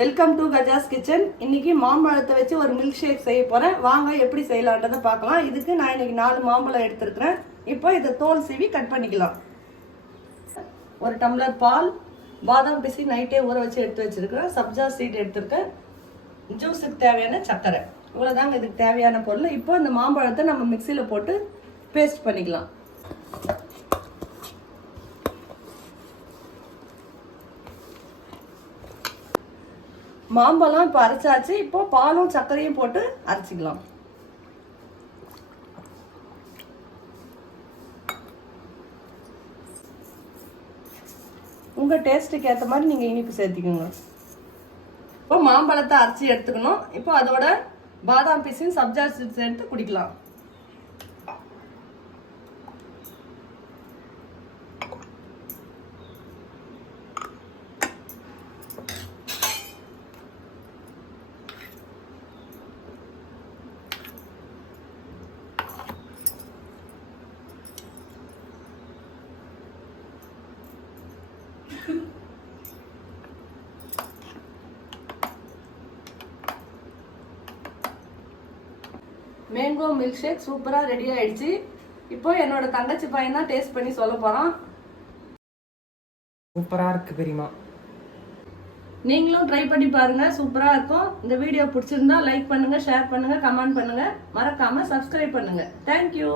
Welcome to Gajas kitchen. இன்னைக்கு மாம்பழத்தை வச்சு ஒரு மில்க் ஷேக் செய்ய போறேன். வாங்க எப்படி செய்யலான்றதை பார்க்கலாம். இதுக்கு நான் இன்னைக்கு 4 மாம்பழம் எடுத்துருக்கிறேன். இப்போ இதை தோல் சீவி கட் பண்ணிக்கலாம். ஒரு டம்ளர் பால், பாதாம் பிசி நைட்டே ஊற வச்சு எடுத்து வச்சிருக்கிறேன், சப்ஜா சீட் எடுத்துருக்கேன், ஜூஸுக்கு தேவையான சர்க்கரை, இவ்வளோதாங்க இதுக்கு தேவையான பொருள். இப்போ இந்த மாம்பழத்தை நம்ம மிக்சியில் போட்டு பேஸ்ட் பண்ணிக்கலாம். மாம்பழம் இப்போ அரைச்சாச்சு. இப்போ பாலும் சர்க்கரையும் போட்டு அரைச்சிக்கலாம். உங்கள் டேஸ்ட்டுக்கு ஏற்ற மாதிரி நீங்கள் இனிப்பு சேர்த்திக்கோங்க. இப்போ மாம்பழத்தை அரைச்சி எடுத்துக்கணும். இப்போ அதோட பாதாம் பீஸையும் சப்ஜா சீட்ஸ் எடுத்து குடிக்கலாம். மேங்கோ மில்க் ஷேக் சூப்பராக ரெடி ஆயிடுச்சு. இப்போ என்னோட தங்கச்சி பையன் தான் டேஸ்ட் பண்ணி சொல்ல போறான். சூப்பராக இருக்கு பெரியமா. நீங்களும் ட்ரை பண்ணி பாருங்க, சூப்பராக இருக்கும். இந்த வீடியோ பிடிச்சிருந்தா லைக் பண்ணுங்க, ஷேர் பண்ணுங்க, கமெண்ட் பண்ணுங்க, மறக்காம சப்ஸ்கிரைப் பண்ணுங்க. தேங்க்யூ.